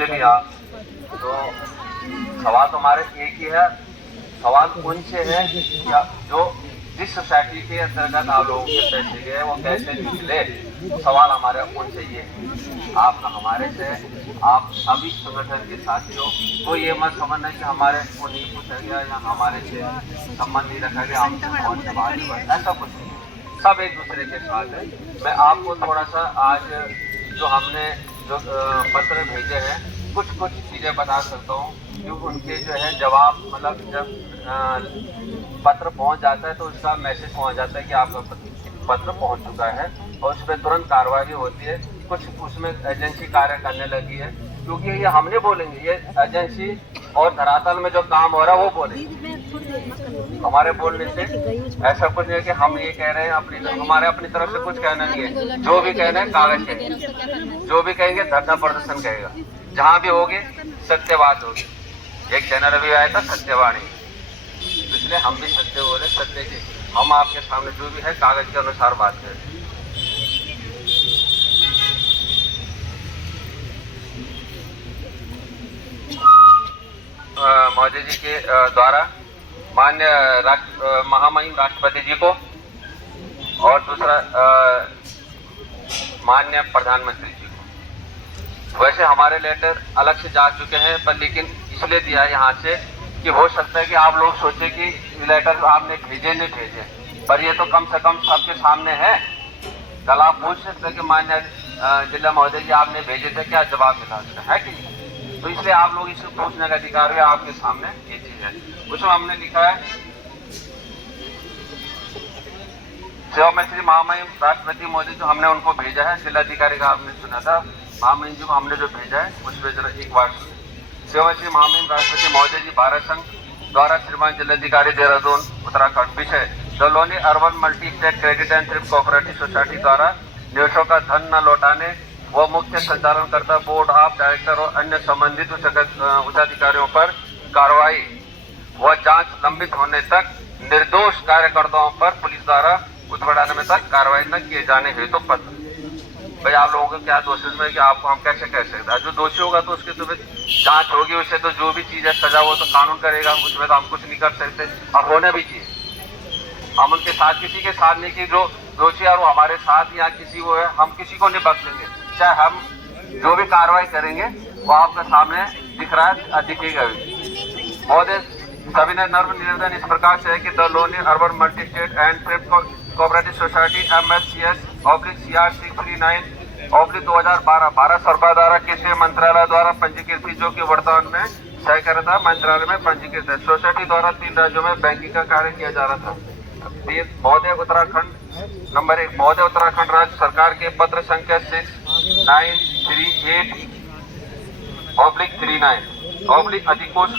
उनसे भी आप तो सवाल तो हमारे एक ही है, सवाल उनसे है या जो जिस सोसाइटी के अंतर्गत आप लोगों के पैसे गए वो कैसे निकले। सवाल हमारे उनसे ये है, आपका हमारे से, आप सभी संगठन के साथियों को ये मत समझना कि हमारे को नहीं पूछा गया या हमारे से संबंध नहीं रखा गया, हमसे ऐसा कुछ नहीं, सब एक दूसरे के साथ है। मैं आपको थोड़ा सा आज जो हमने जो पत्र भेजे हैं कुछ चीज़ें बता सकता हूँ, जो उनके जो है जवाब, मतलब जब पत्र पहुँच जाता है तो उसका मैसेज पहुँच जाता है कि आपका पत्र पहुँच चुका है और उस पर तुरंत कार्रवाई होती है। कुछ उसमें एजेंसी कार्य करने लगी है, क्योंकि ये हमने बोलेंगे, ये एजेंसी और धरातल में जो काम हो रहा है वो बोलेंगे। हमारे बोलने से ऐसा कुछ नहीं है कि हम ये कह रहे हैं, हमारे अपनी तरफ से कुछ कहना नहीं है। जो भी कहना है कागज कहेंगे, जो भी कहेंगे धरना प्रदर्शन कहेगा, जहाँ भी होगे सत्यवाद होगी। एक चैनल अभी आया था सत्यवाणी, इसलिए हम भी सत्य बोले, सत्य की हम आपके सामने जो भी है कागज के अनुसार बात करें। महोदय जी के द्वारा माननीय महामहिम राष्ट्रपति जी को और दूसरा माननीय प्रधानमंत्री जी को। वैसे हमारे लेटर अलग से जा चुके हैं, पर लेकिन इसलिए दिया है यहाँ से कि हो सकता है कि आप लोग सोचे कि लेटर आपने भेजे नहीं भेजे, पर ये तो कम से कम सबके सामने है। कल आप पूछ सकते हैं कि माननीय जिला महोदय जी आपने भेजे थे, क्या जवाब मिला उसका, है कि नहीं? तो इसलिए आप लोग इसे पूछने का अधिकार है, आपके सामने ये चीज है। उसमें हमने लिखा है सेवा में श्री महामहिम राष्ट्रपति महोदय जो हमने उनको भेजा है, जिलाधिकारी का आपने सुना था, महामहिम जी को हमने जो भेजा है उस पर जरा एक बार सेवा में श्री महामहिम राष्ट्रपति महोदय जी भारत संघ द्वारा श्रीमान जिलाधिकारी देहरादून उत्तराखंड विषय the Loni urban multi state credit and thrift cooperative society द्वारा निवेशों का धन न लौटाने व मुख्य संचालनकर्ता बोर्ड ऑफ डायरेक्टर और अन्य संबंधित उच्चाधिकारियों पर कार्रवाई व जांच लंबित होने तक निर्दोष कार्यकर्ताओं पर पुलिस द्वारा कुछ बढ़ाने में तक कार्रवाई न किए जाने हेतु तो पत्र। भाई आप लोगों को क्या दोष है कि आपको हम कैसे कह सकते हैं? जो दोषी होगा तो उसकी तो जांच होगी, उसे तो जो भी चीज है सजा वो तो कानून करेगा, उसमें तो हम कुछ नहीं कर सकते और होना भी चाहिए। हम उनके साथ किसी के साथ नहीं कि जो दोषी और हमारे साथ या किसी वो है, हम किसी को नहीं बख्शेंगे। चाहे हम जो भी कार्रवाई करेंगे वो आपके सामने दिख रहा है, दिखेगा भी। महोदय सभी ने नर्म निवेदन इस प्रकार से है कि the Loni urban multi state and thrift cooperative society MSCS/CR639/2012 Bharat सरकार द्वारा कृषि मंत्रालय द्वारा पंजीकृत थी, जो कि वर्तमान में सहकारिता मंत्रालय में पंजीकृत है। सोसाइटी द्वारा 3 राज्यों में बैंकिंग का कार्य किया जा रहा था। महोदय उत्तराखंड नंबर 1 महोदय उत्तराखंड राज्य सरकार के पत्र संख्या 6938/39 अधिकोष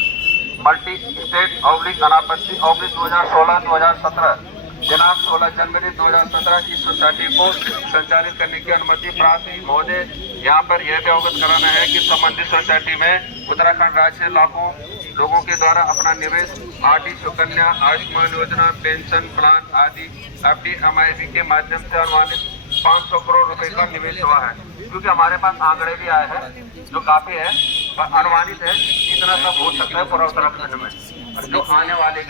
मल्टी स्टेट अनापत्ति 2016-2017 दिनांक 16 जनवरी 2017 इस सोसाइटी को संचालित करने की अनुमति प्राप्त हुई। महोदय यहाँ पर यह भी अवगत कराना है कि संबंधित सोसाइटी में उत्तराखंड राज्य से लाखों लोगों के द्वारा अपना निवेश आरडी, सुकन्या, आयुष्मान योजना, पेंशन प्लान आदि FD MID के माध्यम से अनुमानित 500 करोड़ रुपए का निवेश हुआ है। क्योंकि हमारे पास आंकड़े भी आए हैं जो काफी है, पर अनुमानित है इतना सब हो सकता है पूरा उत्तराखंड में जो आने वाले।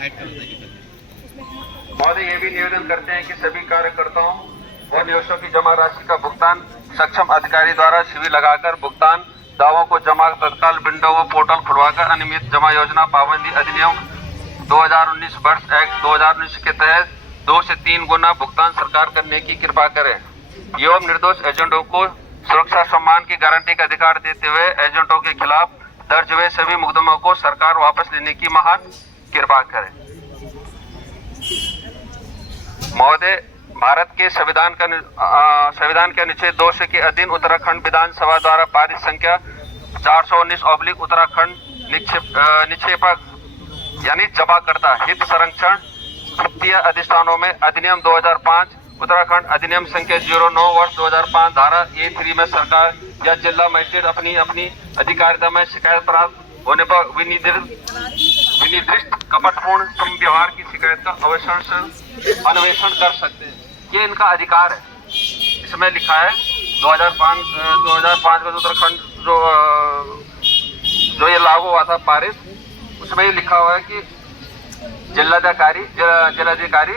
महोदय ये भी निवेदन करते हैं कि सभी कार्यकर्ताओं और निवेशकों की जमा राशि का भुगतान सक्षम अधिकारी द्वारा शिविर लगाकर भुगतान दावों को जमा तत्काल विंडो व पोर्टल खुलवाकर अनियमित जमा योजना पाबंदी अधिनियम 2019 वर्ष एक्ट 2019 के तहत 2 से 3 गुना भुगतान सरकार करने की कृपा करें एवं निर्दोष एजेंटों को सुरक्षा सम्मान की गारंटी का अधिकार देते हुए एजेंटों के खिलाफ दर्ज हुए सभी मुकदमों को सरकार वापस लेने की महान कृपा करें। महोदय भारत के संविधान के अनुच्छेद 2 के अधीन उत्तराखंड विधानसभा द्वारा पारित संख्या 419 उत्तराखंड निक्षेपक यानी जमाकर्ता हित संरक्षण वित्तीय अधिष्ठानों में अधिनियम 2005 उत्तराखंड अधिनियम संख्या 09 वर्ष 2005 धारा A3 में सरकार या जिला मजिस्ट्रेट अपनी अधिकारिता में शिकायत प्राप्त होने पर विनिर्दिष्ट कपटपूर्ण व्यवहार की शिकायत का अन्वेषण कर सकते हैं। ये इनका अधिकार है। इसमें लिखा है 2005 का उत्तराखंड जो जो ये लागू हुआ था पारित, उसमें ये लिखा हुआ है कि जिलाधिकारी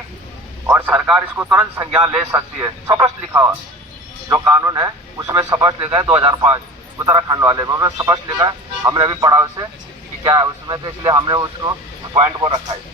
और सरकार इसको तुरंत संज्ञान ले सकती है। स्पष्ट लिखा हुआ जो कानून है उसमें स्पष्ट लिखा है 2005 उत्तराखंड वाले में, उसमें स्पष्ट लिखा है। हमने अभी पढ़ा उसे कि क्या है उसमें, तो इसलिए हमने उसको पॉइंट को रखा है।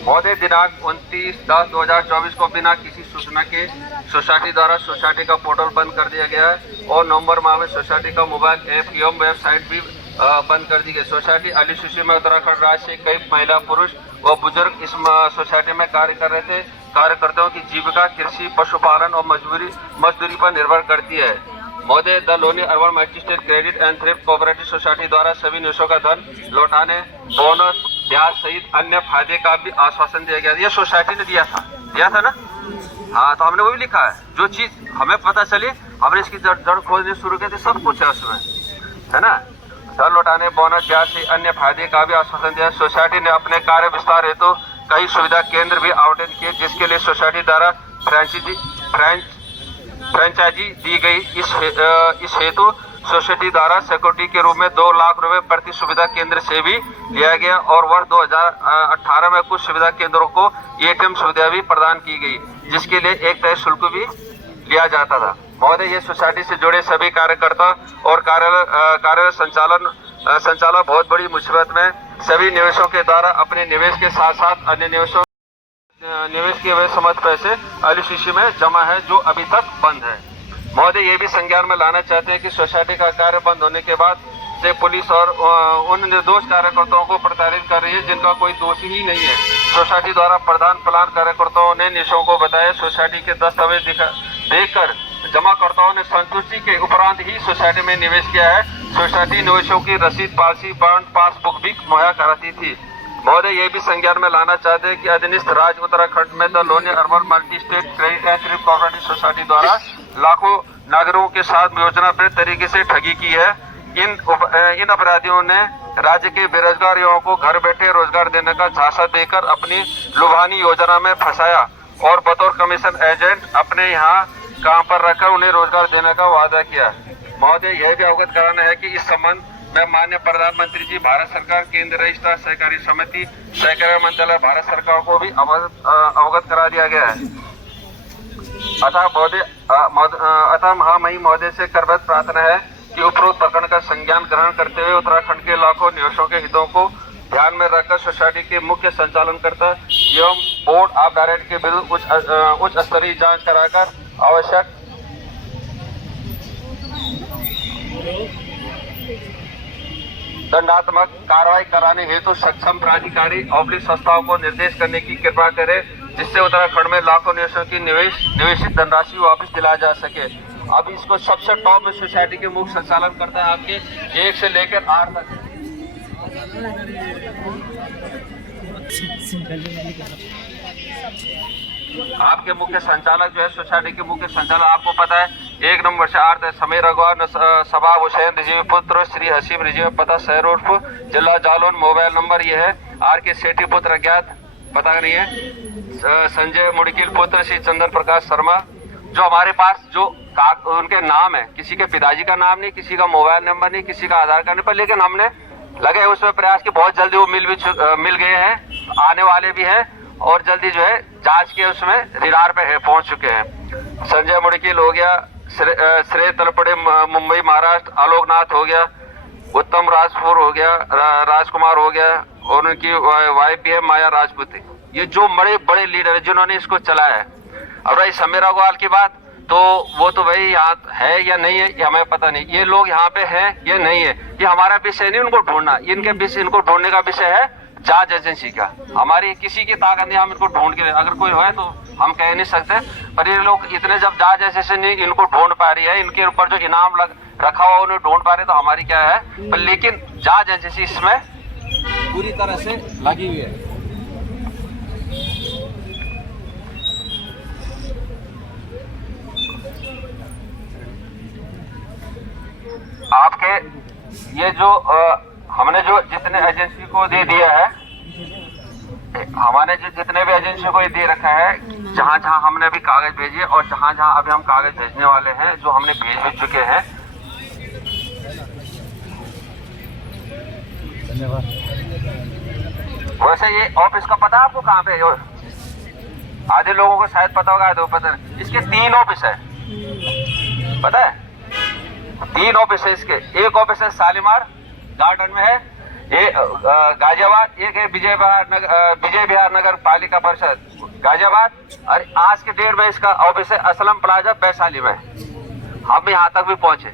महोदय, दिनांक 29/10/2024 को बिना किसी सूचना के सोसाइटी द्वारा सोसाइटी का पोर्टल बंद कर दिया गया है और नवंबर माह में सोसाइटी का मोबाइल ऐप एवं वेबसाइट भी बंद कर दी गई। सोसाइटी अली सूची में उत्तराखंड राज्य से कई महिला, पुरुष व बुजुर्ग इस सोसाइटी में कार्य कर रहे थे। कार्यकर्ताओं की जीविका कृषि, पशुपालन और मजदूरी पर निर्भर करती है। महोदय, the Loni urban multi-state credit and thrift cooperative society द्वारा सभी निवेशकों का धन लौटाने, बोनस, ब्याज सहित अन्य फायदे का भी आश्वासन दिया गया। ये सोसाइटी ने दिया था ना। हाँ, तो हमने वो भी लिखा है। जो चीज हमें पता चली हमने इसकी जड़ खोजने शुरू किए थे, सब कुछ है उसमें, है ना। धन लौटाने, बोनस, ब्याज से अन्य फायदे का भी आश्वासन दिया। सोसाइटी ने अपने कार्य विस्तार हेतु कई सुविधा केंद्र भी आवंटित किए, जिसके लिए सोसाइटी द्वारा फ्रेंचाइजी दी गई। इस हेतु सोसाइटी द्वारा सिक्योरिटी के रूप में 2 लाख रुपए प्रति सुविधा केंद्र से भी लिया गया और वर्ष 2018 में कुछ सुविधा केंद्रों को ATM सुविधा भी प्रदान की गई, जिसके लिए एक तय शुल्क भी लिया जाता था। महोदय, ये सोसाइटी से जुड़े सभी कार्यकर्ता और कार्यालय संचालक बहुत बड़ी मुसीबत में सभी निवेशकों के द्वारा अपने निवेश के साथ साथ अन्य निवेश किए हुए समस्त पैसे LCC में जमा है, जो अभी तक बंद है। महोदय, ये भी संज्ञान में लाना चाहते हैं कि सोसाइटी का कार्य बंद होने के बाद से पुलिस और उन निर्दोष कार्यकर्ताओं को प्रताड़ित कर रही है, जिनका कोई दोष ही नहीं है। सोसाइटी द्वारा प्रदान प्लान कार्यकर्ताओं ने निवेशकों को बताया सोसाइटी के दस्तावेज देखकर जमाकर्ताओं ने संतुष्टि के उपरांत ही सोसाइटी में निवेश किया है। सोसाइटी निवेशों की रसीद, पॉलिसी, बॉन्ड, पासबुक भी मुहैया कराती थी। महोदय, ये भी संज्ञान में लाना चाहते हैं कि अधीनस्थ राज्य उत्तराखंड में the Loni urban multi state credit and thrift cooperative society द्वारा लाखों नागरिकों के साथ योजनाबद्ध तरीके से ठगी की है। इन अपराधियों ने राज्य के बेरोजगार युवाओं को घर बैठे रोजगार देने का झांसा देकर अपनी लुभानी योजना में फंसाया और बतौर कमीशन एजेंट अपने यहाँ काम पर रखकर उन्हें रोजगार देने का वादा किया। महोदय, यह भी अवगत कराना है कि इस संबंध में माननीय प्रधानमंत्री जी, भारत सरकार, केंद्र रजिस्ट्रार सहकारी समिति, सहकारी मंत्रालय, भारत सरकार को भी अवगत करा दिया गया है। अतः महामहिम महोदय से करबद्ध प्रार्थना है कि उपरोक्त प्रकरण का संज्ञान ग्रहण करते हुए उत्तराखंड के लाखों निवेशकों के हितों को ध्यान में रखकर सोसाइटी के मुख्य संचालनकर्ता एवं बोर्ड ऑफ डायरेक्टर के विरुद्ध उच्च स्तरीय जांच कराकर आवश्यक दंडात्मक कार्रवाई कराने हेतु सक्षम प्राधिकारी और संस्थाओं को निर्देश करने की कृपा करें, जिससे उत्तराखंड में लाखों निवेशकों की निवेशित धनराशि वापस दिलाया जा सके। अब इसको सबसे टॉप में सोसाइटी के मुख्य संचालन करता है, आपके 1 से लेकर 8 तक। आपके मुख्य संचालक जो है सोसाइटी के मुख्य संचालक, आपको पता है 1 नंबर से 8 तक समीर अग्रवाल, सबा हुसैन रिजवी पुत्र, श्री हसीम रिजवी पता शहर उर्फ जिला जालौन, मोबाइल नंबर ये है RK सेठी पुत्र अज्ञात पता नहीं है, संजय मुड़किल पुत्र श्री चंद्र प्रकाश शर्मा। जो हमारे पास जो उनके नाम है, किसी के पिताजी का नाम नहीं, किसी का मोबाइल नंबर नहीं, किसी का आधार कार्ड नहीं, पर लेकिन हमने लगे उसमें प्रयास कि बहुत जल्दी वो मिल गए हैं, आने वाले भी हैं और जल्दी जो है जांच के उसमें रिडार पे पहुंच चुके हैं। संजय मुड़किल हो गया, श्रेय तलपड़े मुंबई महाराष्ट्र, आलोकनाथ हो गया, उत्तम राजपुर हो गया, राजकुमार हो गया और उनकी वाइफ भी है माया राजपूत। ये जो बड़े बड़े लीडर है जिन्होंने इसको चलाया है। अब रही समीर अग्रवाल की बात, तो वो तो भाई यहाँ है या नहीं है ये हमें पता नहीं, ये लोग यहाँ पे है या नहीं है ये हमारा विषय नहीं, उनको ढूंढना, इनको ढूंढने का विषय है जांच एजेंसी का। हमारी किसी की ताकत नहीं, हम इनको ढूंढ के, अगर कोई है तो हम कह नहीं सकते, पर ये लोग इतने जब जांच एजेंसी नहीं इनको ढूंढ पा रही है, इनके ऊपर जो इनाम रखा हुआ उन्हें ढूंढ पा रहे, तो हमारी क्या है, पर लेकिन जांच एजेंसी इसमें पूरी तरह से लगी हुई है। आपके ये जो हमने जो जितने एजेंसी को दे दिया है हमारे जो जितने भी एजेंसी को ये दे रखा है, जहाँ जहाँ हमने अभी कागज भेजे और जहाँ जहाँ अभी हम कागज भेजने वाले हैं, जो हमने भेज भी चुके हैं। धन्यवाद। वैसे ये ऑफिस का पता है आपको कहाँ पे? आधे लोगों को शायद पता होगा, आधे को पता नहीं। इसके 3 ऑफिस है, पता है? 3 ऑफिस है इसके। एक ऑफिस है शालीमार गार्डन में है, ये गाजियाबाद, एक है विजय विहार नगर पालिका परिषद गाजियाबाद, और आज के डेट में इसका ऑफिस है असलम प्लाजा वैशाली में। हम यहाँ तक भी पहुंचे।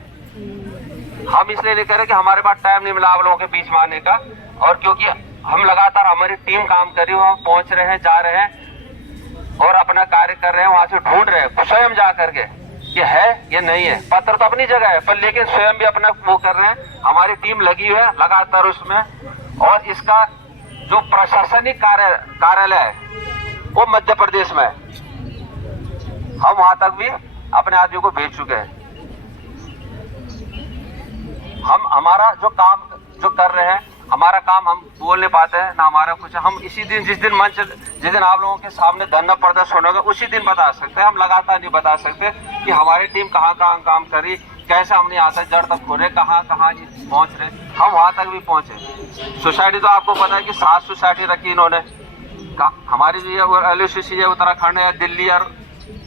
हम इसलिए नहीं कह रहे कि हमारे पास टाइम नहीं मिला आप लोगों के बीच में आने का, और क्योंकि हम लगातार हमारी टीम काम कर रही है, हम पहुंच रहे हैं, जा रहे हैं और अपना कार्य कर रहे हैं, वहां से ढूंढ रहे हैं स्वयं जा करके कि है ये नहीं है। पत्र तो अपनी जगह है, पर लेकिन स्वयं भी अपना वो कर रहे हैं। हमारी टीम लगी हुई है लगातार उसमें, और इसका जो प्रशासनिक कार्यालय है वो मध्य प्रदेश में है। हम वहां तक भी अपने आदमी को भेज चुके हैं। हम हमारा जो काम जो कर रहे हैं, हमारा काम हम बोल नहीं पाते हैं ना, हमारा कुछ हम इसी दिन जिस दिन आप लोगों के सामने धरना प्रदर्शन होगा उसी दिन बता सकते हैं। हम लगातार नहीं बता सकते कि हमारी टीम कहाँ कहाँ काम करी, कैसे हमने यहाँ तक जड़ तक खोले, कहाँ कहाँ पहुँच रहे। हम वहाँ तक भी पहुँचे। सोसाइटी तो आपको पता है कि 7 सोसाइटी रखी इन्होंने। हमारी जो है LUCC है उत्तराखंड है, दिल्ली और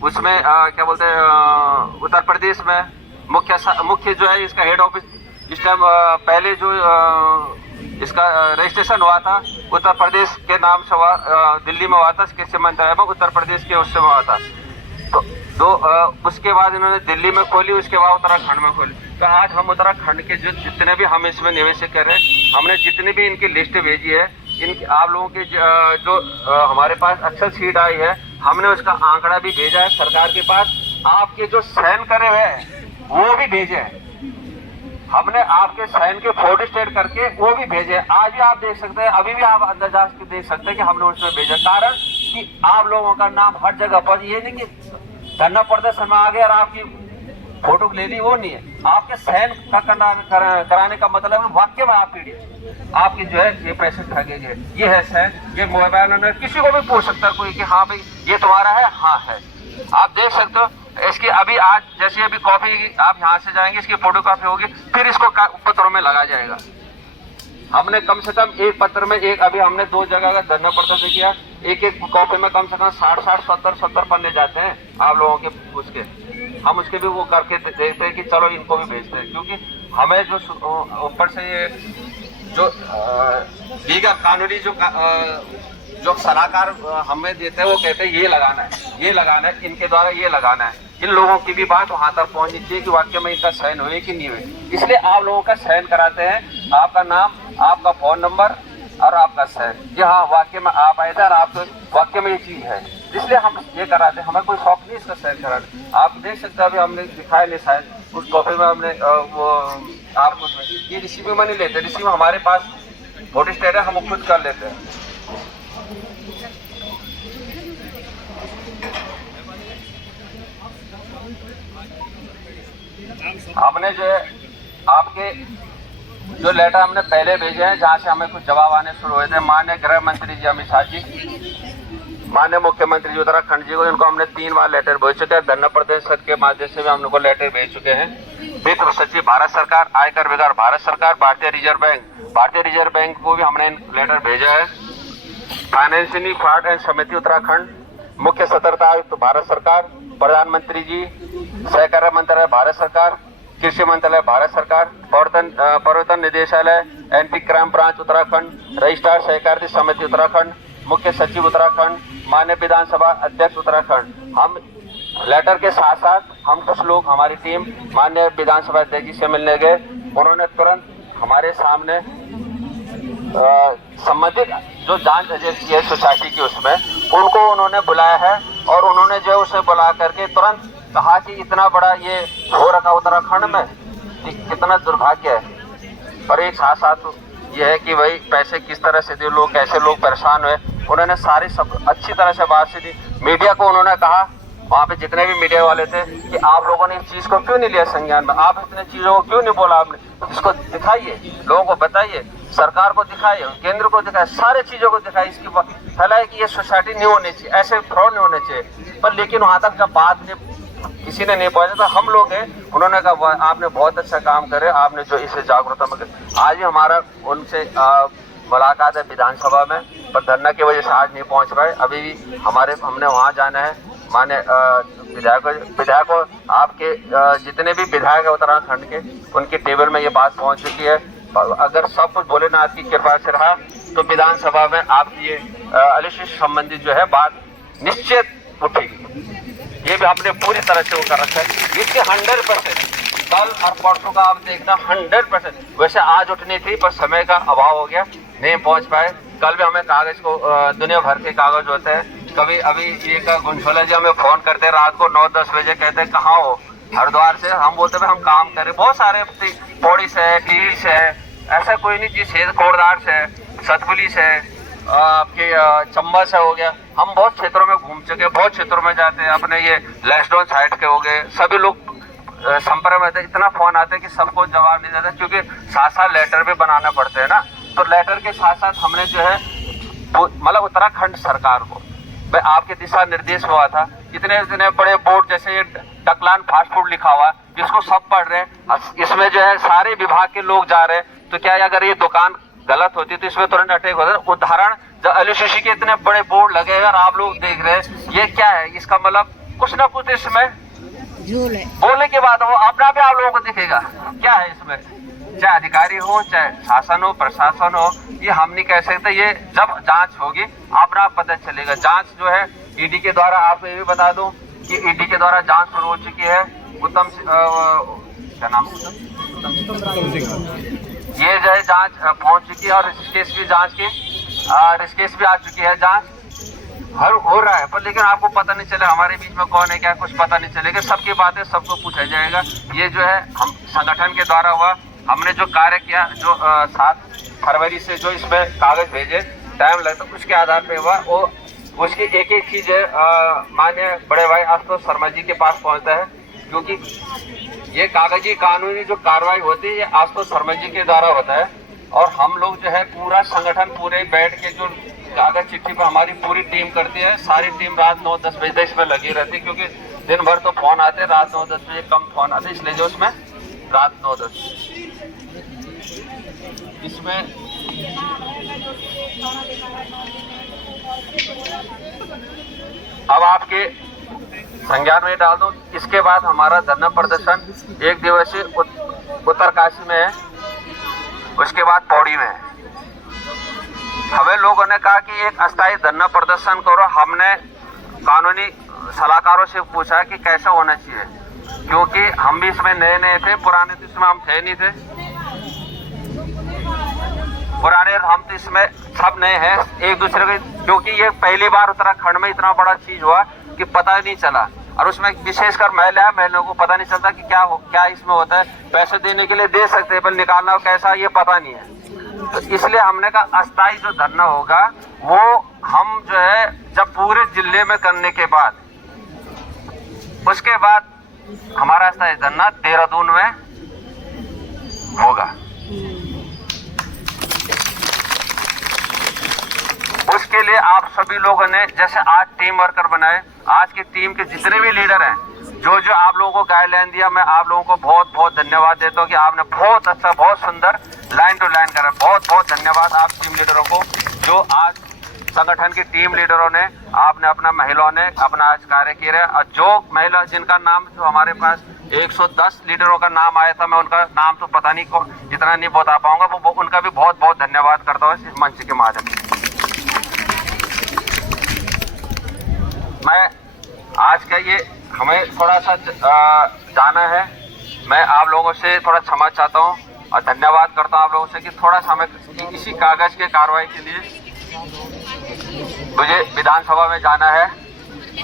उसमें क्या बोलते हैं उत्तर प्रदेश में मुख्य जो है इसका हेड ऑफिस इस टाइम पहले जो इसका रजिस्ट्रेशन हुआ था उत्तर प्रदेश के नाम से हुआ, दिल्ली में हुआ था कृषि मंत्रालय में, उत्तर प्रदेश के उससे हुआ था। तो उसके बाद इन्होंने दिल्ली में खोली, उसके बाद उत्तराखंड में खोली। तो आज हम उत्तराखंड के जो जितने भी हम इसमें निवेश कर रहे हैं, हमने जितनी भी इनकी लिस्ट भेजी है, इनकी आप लोगों के जो हमारे पास अक्सर सीट आई है, हमने उसका आंकड़ा भी भेजा है सरकार के पास। आपके जो साइन करे हुए हैं वो भी भेजे हैं, हमने आपके साइन के फोटो स्टेट करके वो भी भेजे। आज भी आप देख सकते हैं, अभी भी आप अंदर जा के देख सकते हैं कि हमने उसमें भेजा। कारण कि आप लोगों का नाम हर जगह पर, ये नहीं कि धरना प्रदर्शन में आ गया और आपकी फोटो ले ली, वो नहीं है। आपके साइन का कराने का मतलब है वाक्य में आप पीड़ित आपकी जो है ये पैसे ठगेंगे, ये है साइन, ये मोबाइल नंबर, किसी को भी पूछ सकता है कोई कि हाँ भाई ये तुम्हारा है, हाँ है। आप देख सकते हो इसकी अभी आज जैसे अभी कॉपी आप यहाँ से जाएंगे, इसकी फोटो कॉपी होगी, फिर इसको पत्रों में लगा जाएगा। हमने कम से कम एक पत्र में अभी हमने 2 जगह का धरना प्रदर्शन किया, एक कॉपी में कम से कम 60 70 पन्ने जाते हैं आप लोगों के उसके। हम उसके भी वो करके देखते हैं कि चलो इनको भी भेजते हैं, क्योंकि हमें जो ऊपर से ये जो लीगल कानूनी जो सलाहकार हमें देते हैं, वो कहते हैं ये लगाना है, इनके द्वारा ये लगाना है। इन लोगों की भी बात वहां तक पहुंचनी चाहिए कि वाक्य में इनका साइन हुए कि नहीं हुए। इसलिए आप लोगों का साइन कराते हैं, आपका नाम, आपका फोन नंबर और आपका साइन, कि हाँ वाक्य में आप आए थे और आपके वाक्य में ये चीज है, इसलिए हम ये कराते हैं। हमें कोई शौक नहीं इसका साइन कराने। आप देख सकते हैं अभी हमने दिखाया नहीं साइन, उस कॉपी में हमने वो आपको ये रिसीव में नहीं लेते, रिसीव हमारे पास फोटो स्टेट है, हम खुद कर लेते हैं। हमने जो है आपके जो लेटर हमने पहले भेजे हैं, जहाँ से हमें कुछ जवाब आने शुरू हुए थे, माननीय गृह मंत्री जी अमित शाह जी, माननीय मुख्यमंत्री जी उत्तराखंड जी को, इनको हमने 3 बार लेटर भेज चुके हैं। धरना प्रदर्शन के माध्यम से भी हम लोग को लेटर भेज चुके हैं। वित्त सचिव भारत सरकार, आयकर विभाग भारत सरकार, भारतीय रिजर्व बैंक को भी हमने लेटर भेजा है। फाइनेंशियल फ्रॉड एंड समिति उत्तराखंड, मुख्य सतर्कता आयुक्त भारत सरकार, प्रधानमंत्री जी, सहकारिता मंत्रालय भारत सरकार, कृषि मंत्रालय भारत सरकार, प्रवर्तन निदेशालय, anti crime branch Uttarakhand, registrar सहकारिता समिति उत्तराखंड, मुख्य सचिव उत्तराखंड, माननीय विधानसभा अध्यक्ष उत्तराखंड। हम लेटर के साथ साथ हम कुछ लोग, हमारी टीम माननीय विधानसभा अध्यक्ष जी से मिलने गए। उन्होंने तुरंत हमारे सामने संबंधित जो जांच एजेंसी है सोसाइटी की, उसमें उनको उन्होंने बुलाया है, और उन्होंने जो उसे बुला करके तुरंत कहा कि इतना बड़ा ये हो रखा उत्तराखंड में, कितना दुर्भाग्य है। और एक साथ साथ ये है कि भाई पैसे किस तरह से दिए लोग, कैसे लोग परेशान हुए, उन्होंने सारी सब अच्छी तरह से बात दी। मीडिया को उन्होंने कहा, वहाँ पे जितने भी मीडिया वाले थे, कि आप लोगों ने इस चीज़ को क्यों नहीं लिया संज्ञान में, आप इतने चीज़ों को क्यों नहीं बोला आपने, इसको दिखाइए, लोगों को बताइए, सरकार को दिखाइए, केंद्र को दिखाइए, सारे चीजों को दिखाइए, इसकी फैलाए कि ये सोसाइटी नहीं होनी चाहिए, ऐसे फ्रॉड नहीं होने चाहिए। पर लेकिन वहां तक जब बात किसी ने नहीं पहुंचा, तो हम लोग हैं, उन्होंने कहा आपने बहुत अच्छा काम करे, आपने जो इसे जागरूकता में। आज भी हमारा उनसे मुलाकात है विधानसभा में, पर धरना की वजह से आज नहीं पहुंच पाए। अभी भी हमने वहां जाना है। माने विधायकों आपके जितने भी विधायक है उत्तराखंड के, उनके टेबल में ये बात पहुंच चुकी है। अगर सब कुछ भोलेनाथ की कृपा से रहा तो विधानसभा में आपकी ये अलिश संबंधी जो है बात निश्चित उठेगी। ये भी हमने पूरी तरह से वो कर रखा है। इसके 100% कल और परसों का आप देखना 100%। वैसे आज उठनी थी पर समय का अभाव हो गया, नहीं पहुंच पाए। कल भी हमें कागज को दुनिया भर के कागज होते हैं। कभी अभी ये गुंजोला जी हमें फोन करते हैं रात को 9-10 बजे, कहते हैं कहाँ हो, हरिद्वार से। हम बोलते हैं हम काम करें। बहुत सारे पौड़ी से है, टील से है, ऐसा कोई नहीं चीज है, कोटद्वार से है, सतपुली से है, आपके चंबा से हो गया। हम बहुत क्षेत्रों में घूम चुके, बहुत क्षेत्रों में जाते हैं। अपने ये लैंसडाउन साइड के हो गए, सभी लोग संपर्क में थे। इतना फोन आते हैं कि सबको जवाब नहीं देता, क्योंकि साथ साथ लेटर भी बनाना पड़ते हैं ना। तो लेटर के साथ साथ हमने जो है मतलब उत्तराखंड सरकार को भाई आपके दिशा निर्देश हुआ था, इतने बड़े बोर्ड जैसे ये टकलान फास्ट फूड लिखा हुआ, जिसको सब पढ़ रहे हैं, इसमें जो है सारे विभाग के लोग जा रहे हैं। तो क्या अगर ये दुकान गलत होती तो इसमें तुरंत अटैक होता है। उदाहरण जब एलओसीसी के इतने बड़े बोर्ड लगे हैं और आप लोग देख रहे हैं, ये क्या है? इसका मतलब कुछ ना कुछ इसमें झूल है। बोलने के बाद वो अपना भी आप लोगों को दिखेगा क्या है इसमें। चाहे अधिकारी हो, चाहे शासन हो, प्रशासन हो, ये हम नहीं कह सकते। ये जब जांच होगी अपना पता चलेगा। जांच जो है ईडी के द्वारा, आपको ये भी बता दूं कि ईडी के द्वारा जांच शुरू हो चुकी है। क्या नाम, ये जो है जांच पहुंच चुकी है, और ऋषिकेश भी जांच की, ऋषिकेश भी आ चुकी है, जांच हर हो रहा है। पर लेकिन आपको पता नहीं चले हमारे बीच में कौन है क्या, कुछ पता नहीं चलेगा। सबकी बातें सबको पूछा जाएगा। ये जो है हम संगठन के द्वारा हुआ, हमने जो कार्य किया, जो 7 फरवरी से जो इसमें कागज भेजे, टाइम लगता उसके आधार पे हुआ। वो उसकी एक एक चीज माननीय बड़े भाई आशुतोष शर्मा जी के पास पहुंचता है, क्योंकि ये कागजी कानूनी जो कार्रवाई होती है ये आशुतोष शर्मा जी के द्वारा होता है। और हम लोग जो है पूरा संगठन पूरे बैठ के जो कागज चिट्ठी पर हमारी पूरी टीम करती है। सारी टीम रात 9-10 बजे तक इसमें लगी रहती है, क्योंकि दिन भर तो फोन आते, रात 9-10 बजे कम फोन आते, इसलिए जो उसमें रात 9-10 इसमें अब आपके संज्ञान में डाल दूं। इसके बाद हमारा धरना प्रदर्शन 1 दिवसीय उत्तरकाशी में है, उसके बाद पौड़ी में है। हमें लोगों ने कहा कि एक अस्थायी धरना प्रदर्शन करो। हमने कानूनी सलाहकारों से पूछा कि कैसा होना चाहिए, क्योंकि हम भी इसमें नए थे, पुराने तो इसमें हम थे नहीं थे। पुराने हम तो इसमें सब नए हैं एक दूसरे के, क्योंकि ये पहली बार उत्तराखंड में इतना बड़ा चीज हुआ कि पता नहीं चला। और उसमें विशेषकर महिलाओं को पता नहीं चलता कि क्या इसमें होता है। पैसे देने के लिए दे सकते हैं, पर निकालना कैसा ये पता नहीं है। तो इसलिए हमने कहा अस्थायी जो धरना होगा वो हम जो है जब पूरे जिले में करने के बाद, उसके बाद हमारा अस्थायी धरना देहरादून में होगा। उसके लिए आप सभी लोगों ने जैसे आज टीम वर्कर बनाए, आज की टीम के जितने भी लीडर हैं, जो आप लोगों को गाइडलाइन दिया, मैं आप लोगों को बहुत बहुत धन्यवाद देता हूँ कि आपने बहुत अच्छा, बहुत सुंदर लाइन टू लाइन करा। बहुत बहुत धन्यवाद आप टीम लीडरों को, जो आज संगठन की टीम लीडरों ने, आपने अपना महिलाओं ने अपना आज कार्य किया। और जो महिला जिनका नाम जो हमारे पास 110 लीडरों का नाम आया था, मैं उनका नाम तो पता नहीं जितना नहीं बता पाऊंगा, वो उनका भी बहुत बहुत धन्यवाद करता हूँ इस मंच के माध्यम से। मैं आज का ये हमें थोड़ा सा जाना है, मैं आप लोगों से थोड़ा क्षमा चाहता हूँ और धन्यवाद करता हूँ आप लोगों से कि थोड़ा सा हमें इसी कागज के कार्रवाई के लिए मुझे विधानसभा में जाना है।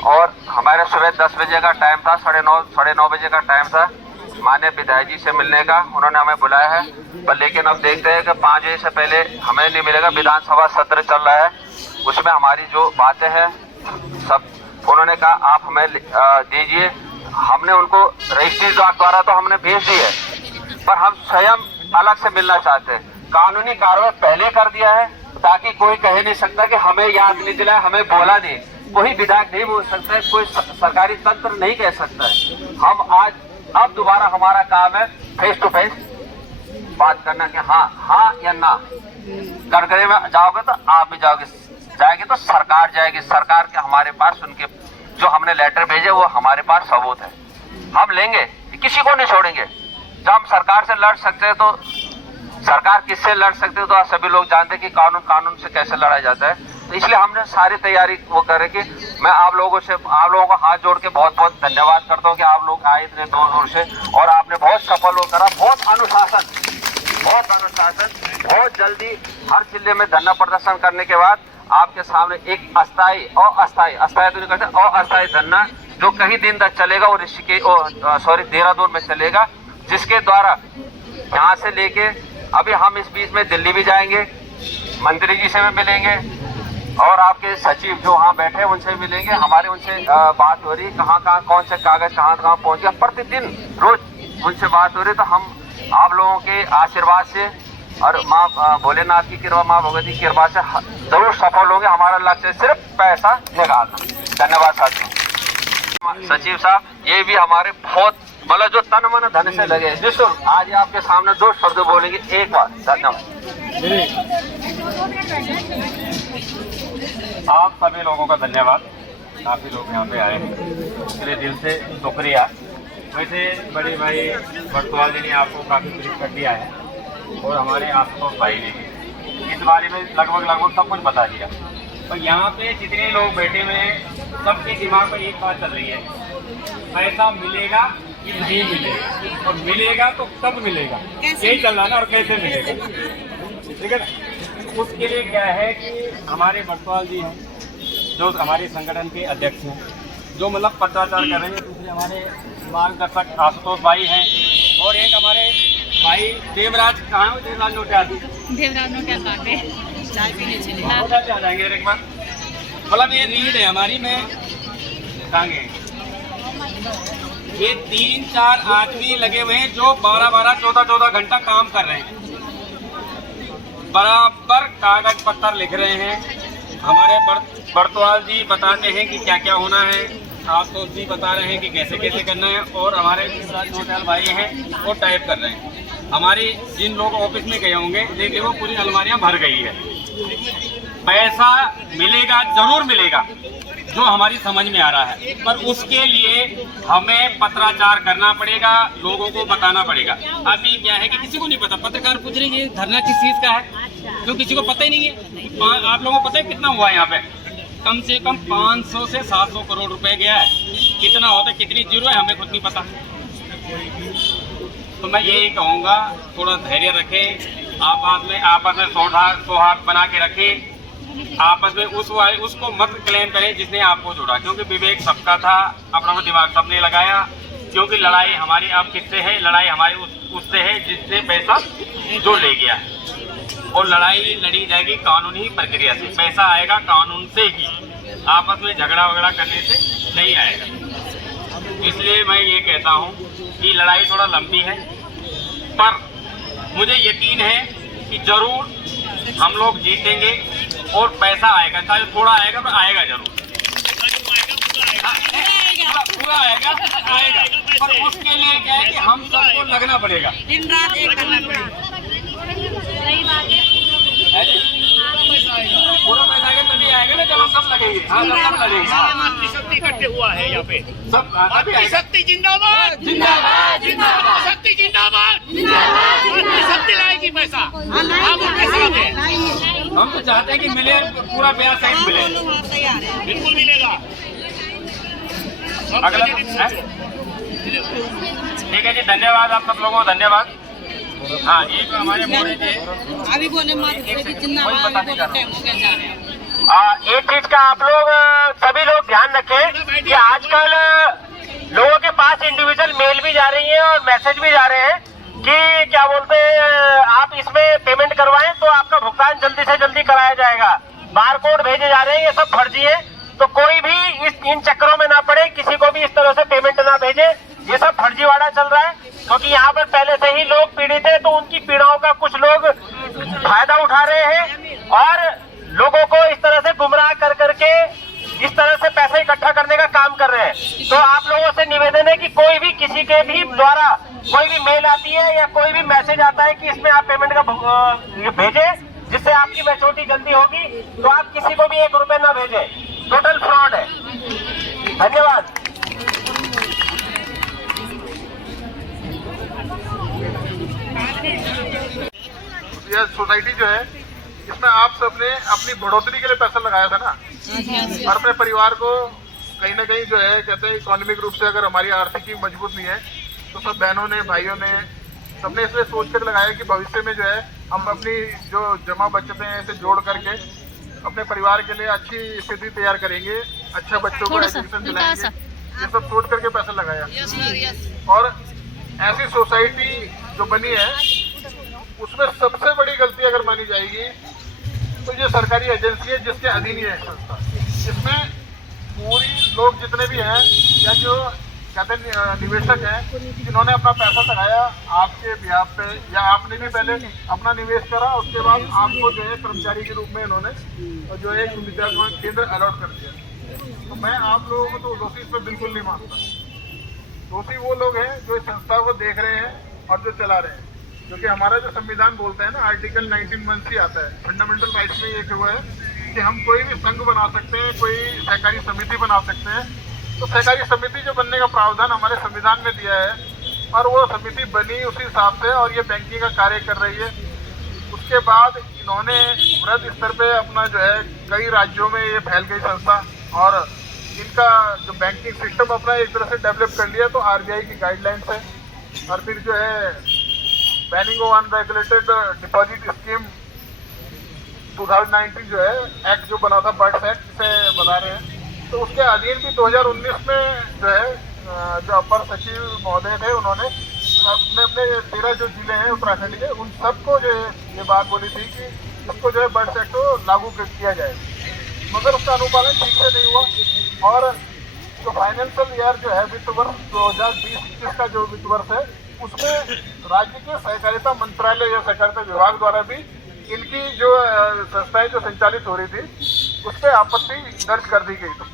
और हमारे सुबह 10 बजे का टाइम था, 9:30 बजे का टाइम था माननीय विधायक जी से मिलने का, उन्होंने हमें बुलाया है। पर लेकिन अब देखते हैं कि 5 बजे से पहले हमें नहीं मिलेगा। विधानसभा सत्र चल रहा है, उसमें हमारी जो बातें हैं सब उन्होंने कहा आप हमें दीजिए। हमने उनको रजिस्ट्री द्वारा तो हमने भेज दी है, पर हम स्वयं अलग से मिलना चाहते हैं। कानूनी कार्रवाई पहले कर दिया है ताकि कोई कह नहीं सकता कि हमें याद नहीं दिलाया, हमें बोला नहीं। कोई विधायक नहीं बोल सकता है, कोई सरकारी तंत्र नहीं कह सकता है। हम आज अब दोबारा हमारा काम है फेस टू फेस बात करना कि हाँ या ना। कटघरे में जाओगे तो आप भी जाएगी तो सरकार जाएगी। सरकार के हमारे पास उनके जो हमने लेटर भेजे वो हमारे पास सबूत है, हम लेंगे, किसी को नहीं छोड़ेंगे। जब हम सरकार से लड़ सकते हैं तो सरकार किससे लड़ सकते हैं तो आप सभी लोग जानते हैं कि कानून से कैसे लड़ा जाता है। तो इसलिए हमने सारी तैयारी वो करे कि मैं आप लोगों को हाथ जोड़ के बहुत बहुत धन्यवाद करता हूँ कि आप लोग आए इतने दूर दूर से और आपने बहुत सफल वो करा। बहुत अनुशासन, बहुत जल्दी हर जिले में धरना प्रदर्शन करने के बाद आपके सामने एक अस्थायी तो नहीं कहते, अस्थायी धरना जो कई दिन तक चलेगा वो देहरादून में चलेगा, जिसके द्वारा यहाँ से लेके अभी हम इस बीच में दिल्ली भी जाएंगे, मंत्री जी से भी मिलेंगे और आपके सचिव जो वहाँ बैठे हैं उनसे मिलेंगे। हमारे उनसे बात हो रही है कहाँ कौन से कागज कहाँ पहुँच गया, प्रतिदिन रोज उनसे बात हो रही है। तो हम आप लोगों के आशीर्वाद से और माँ भोलेनाथ की कृपा, माँ भगवती की कृपा से जरूर सफल होंगे। हमारा लक्ष्य सिर्फ पैसा निकालना। धन्यवाद साथियों। सचिव साहब ये भी हमारे बहुत मतलब जो तन मन धन से लगे निःशुल्क आज आपके सामने 2 शब्द बोलेंगे एक बार। धन्यवाद। आप सभी लोगों का धन्यवाद, काफ़ी लोग यहाँ पे आए हैं, इसलिए दिल से शुक्रिया। वैसे बड़े भाई बरतवाल जी ने आपको काफ़ी ब्रीफ कर दिया है और हमारे आशुतोष भाई ने भी इस बारे में लगभग सब कुछ बता दिया। और यहाँ पे जितने लोग बैठे हुए हैं सबके दिमाग में एक बात चल रही है, पैसा मिलेगा कि नहीं मिलेगा, और मिलेगा तो कब मिलेगा, यही चल रहा ना, और कैसे मिलेगा, ठीक है ना। उसके लिए क्या है कि हमारे बरतवाल जी हैं जो हमारे संगठन के अध्यक्ष हैं, जो मतलब पत्राचार कर रहे हैं। दूसरे हमारे मार्गदर्शक आशुतोष भाई हैं और एक हमारे भाई देवराज, कहाँ हो देवराज नोटियाल आ जाएंगे एक बार। मतलब ये रीड है हमारी, मैं कहेंगे ये 3-4 आदमी लगे हुए हैं जो 12-12, 14-14 घंटा काम कर रहे हैं, बराबर कागज पत्थर लिख रहे हैं। हमारे बरतवाल जी बताते हैं कि क्या क्या होना है, आशुतोष जी बता रहे हैं कि कैसे कैसे करना है, और हमारे नोटियाल भाई हैं वो टाइप कर रहे हैं। हमारी जिन लोग ऑफिस में गए होंगे देखिए वो पूरी अलमारियां भर गई है। पैसा मिलेगा, जरूर मिलेगा, जो हमारी समझ में आ रहा है, पर उसके लिए हमें पत्राचार करना पड़ेगा, लोगों को बताना पड़ेगा। अभी क्या है कि किसी को नहीं पता, पत्रकार पूछ रहे हैं धरना किस चीज का है, तो किसी को पता ही नहीं है। आप लोगों को पता है कितना हुआ यहाँ पे? कम से कम 500 से 700 करोड़ रुपए गया है। कितना होता है, कितनी जीरो है, हमें खुद नहीं पता। तो मैं यही कहूँगा, थोड़ा धैर्य रखें, आपस में सौहार्द बना के रखें, आपस में उसको मत क्लेम करें जिसने आपको जोड़ा, क्योंकि विवेक सबका था, अपना दिमाग सबने लगाया। क्योंकि लड़ाई हमारी अब किससे है? लड़ाई हमारी उससे है जिससे पैसा जो ले गया है, और लड़ाई लड़ी जाएगी कानूनी प्रक्रिया से। पैसा आएगा कानून से ही, आपस में झगड़ा वगड़ा करने से नहीं आएगा। इसलिए मैं ये कहता हूँ कि लड़ाई थोड़ा लंबी है, पर मुझे यकीन है कि जरूर हम लोग जीतेंगे और पैसा आएगा, चाहे थोड़ा आएगा पर आएगा जरूर, पूरा आएगा, पर उसके लिए क्या है कि हम सबको लगना पड़ेगा, दिन रात एक करना पड़ेगा। सही बात है, पूरा पैसा आएगा तभी आएगा ना जब हम सब लगेंगे। हाँ, सब लगेंगे। मातृ शक्ति इकट्ठे हुआ है यहाँ पे, सब मातृ शक्ति जिंदाबाद, जिंदाबाद, जिंदाबाद, शक्ति जिंदाबाद, जिंदाबाद, मातृ शक्ति लाएगी पैसा, हम उनके साथ हैं। हम तो चाहते हैं कि मिले, पूरा ब्याज सहित मिले, बिल्कुल मिलेगा। अगला ठीक है जी, धन्यवाद आप सब लोगों को, धन्यवाद। हाँ, ये जो हमारे मोदी थे अभी बोले एक चीज का आप लोग सभी लोग ध्यान रखें कि आजकल लोगों के पास इंडिविजुअल मेल भी जा रही है और मैसेज भी जा रहे हैं कि क्या बोलते हैं, आप इसमें पेमेंट करवाएं तो आपका भुगतान जल्दी से जल्दी कराया जाएगा। बार कोड भेजे जा रहे हैं, ये सब फर्जी है, तो कोई भी इन चक्करों में ना पड़े, किसी को भी इस तरह से पेमेंट ना भेजे, ये सब फर्जीवाड़ा चल रहा है। क्योंकि यहाँ पर पहले से ही लोग पीड़ित है, तो उनकी पीड़ाओं का कुछ लोग फायदा उठा रहे हैं और लोगों को इस तरह से गुमराह कर करके इस तरह से पैसा इकट्ठा करने का काम कर रहे हैं। तो आप लोगों से निवेदन है कि कोई भी किसी के भी द्वारा कोई भी मेल आती है या कोई भी मैसेज आता है कि इसमें आप पेमेंट का भेजें जिससे आपकी मैच्योरिटी जल्दी होगी, तो आप किसी को भी 1 रुपए ना भेजें, टोटल फ्रॉड है। धन्यवाद। यह सोसाइटी जो है इसमें आप सबने अपनी बढ़ोतरी के लिए पैसा लगाया था ना, और अपने परिवार को कहीं ना कहीं जो है कहते हैं इकोनॉमिक रूप से अगर हमारी आर्थिकी मजबूत नहीं है तो सब बहनों ने भाइयों ने सबने इसलिए सोच कर लगाया कि भविष्य में जो है हम अपनी जो जमा बचतें हैं इसे जोड़ करके अपने परिवार के लिए अच्छी स्थिति तैयार करेंगे, अच्छा बच्चों को एजुकेशन दिलाएंगे, ये सब सोच करके पैसा लगाया। और ऐसी सोसाइटी जो बनी है उसमें सबसे बड़ी गलती अगर मानी जाएगी तो ये सरकारी एजेंसी है जिसके अधीन ही है संस्था। इसमें पूरी लोग जितने भी हैं या जो कहते हैं निवेशक हैं जिन्होंने अपना पैसा लगाया आपके ब्याज पे, या आपने भी पहले अपना निवेश करा, उसके बाद आपको जो है कर्मचारी के रूप में इन्होंने जो है विद्या केंद्र अलॉट कर दिया। तो मैं आप लोगों को तो दोषी इस पर बिल्कुल नहीं मानता। दोषी वो लोग हैं जो इस संस्था को देख रहे हैं और जो चला रहे हैं, क्योंकि हमारा जो संविधान बोलता है ना, आर्टिकल 19(1) से आता है, फंडामेंटल राइट्स में ये हुआ है कि हम कोई भी संघ बना सकते हैं, कोई सहकारी समिति बना सकते हैं। तो सहकारी समिति जो बनने का प्रावधान हमारे संविधान में दिया है और वो समिति बनी उसी हिसाब से और ये बैंकिंग का कार्य कर रही है। उसके बाद इन्होंने वृहद स्तर पे अपना जो है कई राज्यों में ये फैल गई संस्था और इनका जो बैंकिंग सिस्टम अपना एक तरह से डेवलप कर लिया। तो RBI की गाइडलाइंस है और फिर जो है banning of unregulated deposit scheme 2019 जो है एक्ट जो बना था, बर्ड्स एक्ट से बता रहे हैं, तो उसके अधीन भी 2019 में जो है जो अपर सचिव महोदय थे उन्होंने अपने 13 जो जिले हैं उत्तराखंड के उन सबको जो है ये बात बोली थी कि इसको जो है बर्ड्स एक्ट को लागू किया जाए, मगर उसका अनुपालन ठीक से नहीं हुआ। और जो फाइनेंशियल ईयर जो है वित्त वर्ष 2020-21 का जो वित्त वर्ष है उसमें राज्य के सहकारिता मंत्रालय या सहकारिता विभाग द्वारा भी इनकी जो संस्थाएं जो संचालित हो रही थी उस पर आपत्ति दर्ज कर दी गई थी।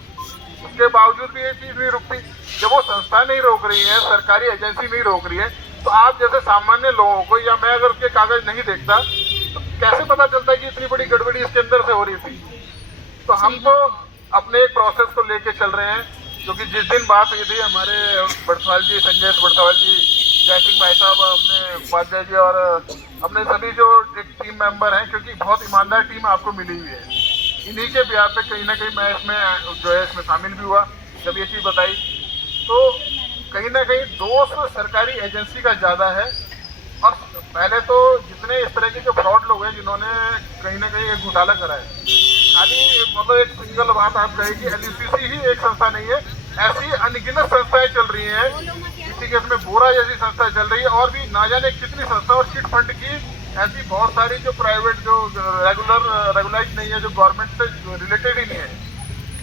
उसके बावजूद भी ये चीज़ नहीं रुकती। जब वो संस्था नहीं रोक रही है, सरकारी एजेंसी नहीं रोक रही है, तो आप जैसे सामान्य लोगों को या मैं अगर उसके कागज नहीं देखता तो कैसे पता चलता है कि इतनी बड़ी गड़बड़ी इसके अंदर से हो रही थी। तो हम तो अपने एक प्रोसेस को लेके चल रहे हैं, क्योंकि जिस दिन बात हुई थी हमारे बड़सवाल जी, संजय बड़सवाल जी, जय सिंह भाई साहब, अपने उपाध्याय जी और अपने सभी जो एक टीम मेंबर हैं, क्योंकि बहुत ईमानदार टीम आपको मिली हुई है, इन्हीं के ब्याह पे कहीं ना कहीं मैं इसमें जो है इसमें शामिल भी हुआ। जब ये चीज़ बताई तो कहीं ना कहीं दोष सरकारी एजेंसी का ज़्यादा है। और पहले तो जितने इस तरह के जो फ्रॉड लोग हैं जिन्होंने कहीं ना कहीं एक घोटाला करा है, खाली मतलब एक सिंगल बात आप कहें कि LUCC ही एक संस्था नहीं है, ऐसी अनगिनत संस्थाएं चल रही हैं। किसी केस में बोरा जैसी संस्था चल रही है और भी ना जाने कितनी संस्था और चिट फंड की ऐसी बहुत सारी जो प्राइवेट जो रेगुलाइज नहीं है, जो गवर्नमेंट से रिलेटेड ही नहीं है,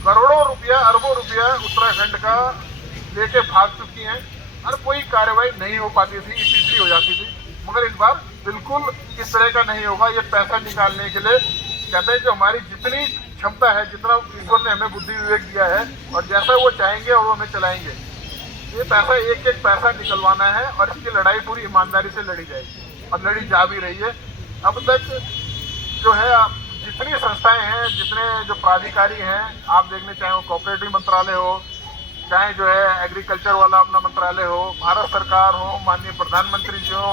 करोड़ों रुपया अरबों रुपया उत्तराखंड का लेके भाग चुकी हैं और कोई कार्रवाई नहीं हो पाती थी, इसीलिए हो जाती थी। मगर इस बार बिल्कुल इस तरह का नहीं होगा। ये पैसा निकालने के लिए कहते हैं जो हमारी जितनी क्षमता है, जितना ईश्वर ने हमें बुद्धि विवेक दिया है और जैसा वो चाहेंगे और वो हमें चलाएंगे, ये पैसा एक एक पैसा निकलवाना है और इसकी लड़ाई पूरी ईमानदारी से लड़ी जाएगी और लड़ी जा भी रही है। अब तक जो है जितनी संस्थाएं हैं, जितने जो प्राधिकारी हैं, आप देखने चाहे वो कोऑपरेटिव मंत्रालय हो, चाहे जो है एग्रीकल्चर वाला अपना मंत्रालय हो, भारत सरकार हो, माननीय प्रधानमंत्री जी हो,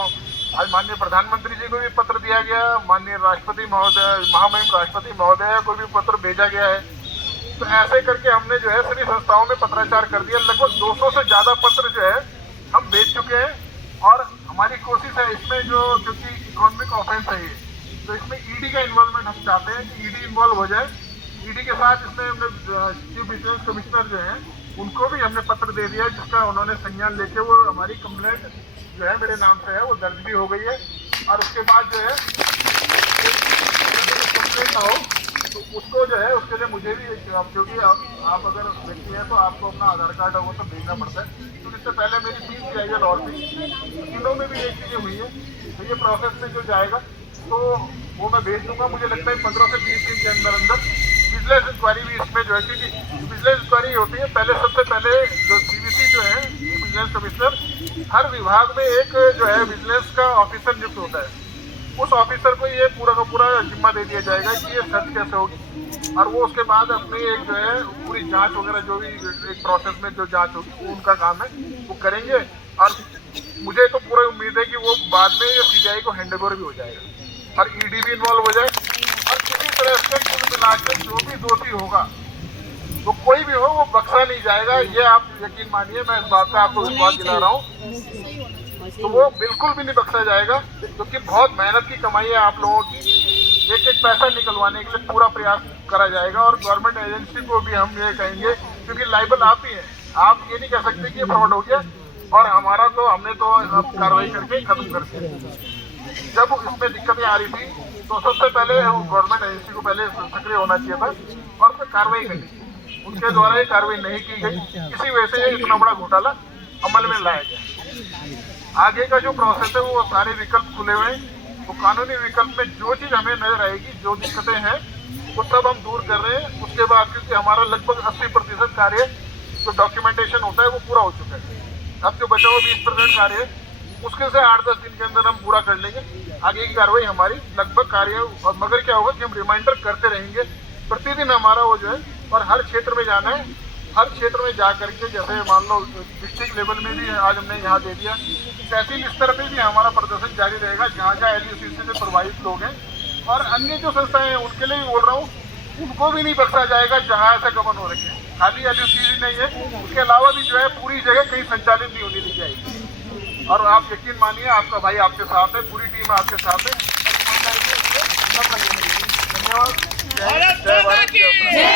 आज माननीय प्रधानमंत्री जी को भी पत्र दिया गया, माननीय राष्ट्रपति महोदय, महामहिम राष्ट्रपति महोदय को भी पत्र भेजा गया है। तो ऐसे करके हमने जो है सभी संस्थाओं में पत्राचार कर दिया। लगभग 200 से ज़्यादा पत्र जो है हम भेज चुके हैं और हमारी कोशिश है इसमें जो, क्योंकि इकोनॉमिक ऑफेंस है ये, तो इसमें ED का इन्वॉल्वमेंट हम चाहते हैं कि ED इन्वॉल्व हो जाए। ED के साथ इसमें हमने चीफ विजिलेंस कमिश्नर जो हैं उनको भी हमने पत्र दे दिया, जिसका उन्होंने संज्ञान लेके वो हमारी कंप्लेंट जो है मेरे नाम से है वो दर्ज भी हो गई है। और उसके बाद जो है कंप्लेंट ना हो तो उसको जो है उसके लिए मुझे भी क्योंकि आप अगर व्यक्ति हैं तो आपको अपना आधार कार्ड और वो सब भेजना पड़ता है। तो इससे पहले मेरी 3 CIL और थी, तीनों में भी एक चीज़ें हुई है। तो ये प्रोसेस में जो जाएगा तो वो मैं भेज दूंगा। मुझे लगता है 15 से 20 दिन के अंदर अंदर विजिलेंस इंक्वायरी भी इसमें जो है, क्योंकि विजिलेंस इंक्वायरी होती है पहले, सबसे पहले जो CVC जो है विजिलेंस कमिश्नर, हर विभाग में एक जो है विजिलेंस का ऑफिसर नियुक्त होता है। उस ऑफिसर को ये पूरा का पूरा जिम्मा दे दिया जाएगा कि ये सर्च कैसे होगी, और वो उसके बाद अपनी एक जो है पूरी जांच वगैरह जो भी एक प्रोसेस में जो जांच होगी वो उनका काम है, वो करेंगे। और मुझे तो पूरा उम्मीद है कि वो बाद में ये CBI को हैंडओवर भी हो जाएगा और ED भी इन्वॉल्व हो जाए। और किसी तरह से कुल मिला के जो भी दोषी होगा, तो कोई भी हो, वो बख्शा नहीं जाएगा। ये आप यकीन मानिए, मैं इस बात पे आपको विश्वास दिला रहा हूँ। तो वो बिल्कुल भी नहीं बख्शा जाएगा, क्योंकि बहुत मेहनत की कमाई है आप लोगों की। एक एक पैसा निकलवाने के लिए पूरा प्रयास करा जाएगा। और गवर्नमेंट एजेंसी को भी हम ये कहेंगे, क्योंकि लाइबल आप ही हैं, आप ये नहीं कह सकते कि ये फ्रॉड हो गया और हमारा तो हमने तो अब कार्रवाई करके खत्म कर दिया। जब इसमें दिक्कतें आ रही थी तो सबसे पहले गवर्नमेंट एजेंसी को पहले सक्रिय होना चाहिए था और फिर कार्रवाई करनी थी। उनके द्वारा ये कार्रवाई नहीं की गई, इसी वजह से ये इतना बड़ा घोटाला अमल में लाया गया। आगे का जो प्रोसेस है वो सारे विकल्प खुले हुए हैं। तो कानूनी विकल्प में जो चीज़ हमें नजर आएगी, जो दिक्कतें हैं, वो सब हम दूर कर रहे हैं। उसके बाद क्योंकि हमारा लगभग 80% कार्य जो डॉक्यूमेंटेशन होता है वो पूरा हो चुका है। अब जो बचा हुआ 20% कार्य है, उसके से 8-10 दिन के अंदर हम पूरा कर लेंगे। आगे की कार्रवाई हमारी लगभग कार्य, और मगर क्या होगा कि हम रिमाइंडर करते रहेंगे प्रतिदिन हमारा वो जो है, और हर क्षेत्र में जाना है। हर क्षेत्र में जा करके, जैसे मान लो डिस्ट्रिक्ट लेवल में भी आज हमने यहाँ दे दिया, तहसील स्तर पे भी हमारा प्रदर्शन जारी रहेगा जहाँ जहाँ LUCC से प्रभावित लोग हैं। और अन्य जो संस्थाएं हैं उनके लिए भी बोल रहा हूँ, उनको भी नहीं बख्शा जाएगा जहाँ ऐसा गबन हो रखे हैं। खाली LUCC नहीं है, उसके अलावा भी जो है पूरी जगह कहीं संचालित नहीं होने दी जाएगी। और आप यकीन मानिए, आपका भाई आपके साथ है, पूरी टीम आपके साथ है। धन्यवाद। जय भारत, जय भारत।